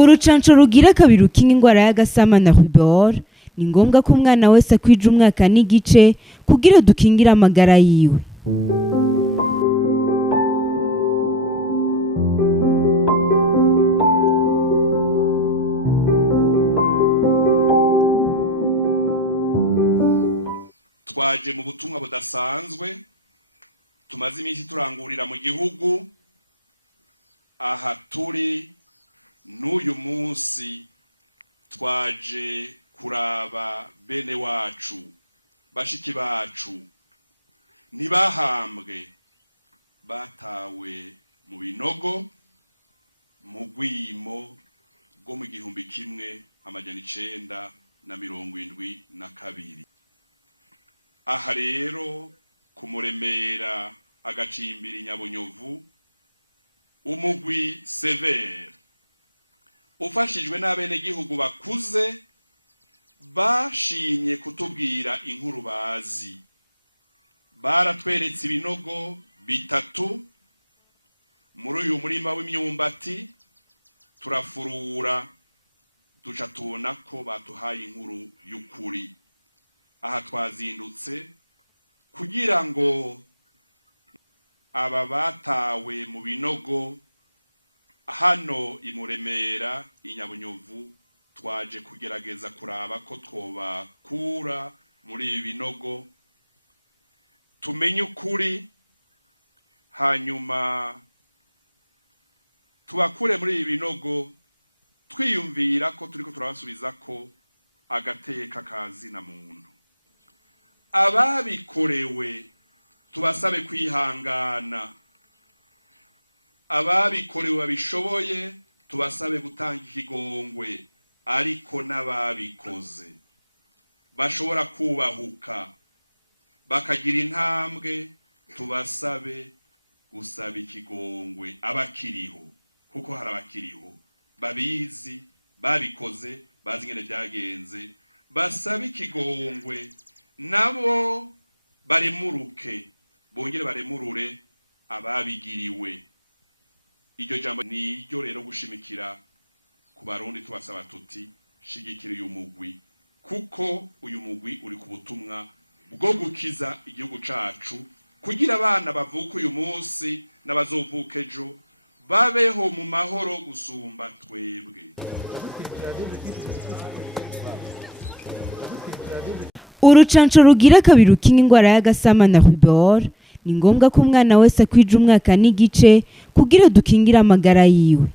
Urucanco rugira kabiri rukinga ingwara y'agasama na rubéole ni ngombwa ko umwana wese akwije umwaka n'igice kugira dukingire amagara yiwe. Twaje mu butumwa budasanzwe tumaze iminsi turangurira mu gihugu. Aha turi n'uyu munsi twaje kuraba bene wacu bashiki bacu ntibahambwe, batawe mu binogo mu rwimo rwo mu 1972. Aha rero kumuremera agacimbira Nyabunyovu, umugwi severe ufashijwe n'abene gihugu bakuze bashimye kutubwira inkuru bazi. Baratweretse ibinogo bitatu muri uyu murima w'imyumbati, turafurura duca tubona ko batuhaye inkuru y'ukuri. Aha twazindutse kugira ngo aba batawe mu binogo hano imuremera Nyabunyovu, twaje kugerageza kuraba ko twobakura muri ibi binogo tumenye ukuri, hanyuma tubakure muri ibi binogo twiyumvira ko turiko turabasubiza ko agateka kazina muntu. Ababikorewe tubasabe kwihangana, ababikorewe babishoboye tubasabe gutanga ikigongwe, ariko n'ababikoze bashobora kubahuka bakagira intambwe tubasabe gusaba ikigongwe abakiriho, kuko hari abakiriho babizi babikoze bazi ngene byagenze, basabe ikigongwe nabo baremuruke bongere baremurure ababigiriwe. Iryo jambo ni iryo rero gushimikira ku Barundi, tubasaba tuti shigikira uyu mugwi, kuko uyu mugwi uri ku butumwa bwo gukiza igihugu cacu, kugira abana bavuka uyu munsi n'abazovuka ejo babeho mu mahoro gusumba twebwe. Urucanco rugira kabiri rukinga ingwara y'agasama na rubéole ni ngombwa ko umwana wese akwije umwaka n'igice kugira dukingire amagara yiwe.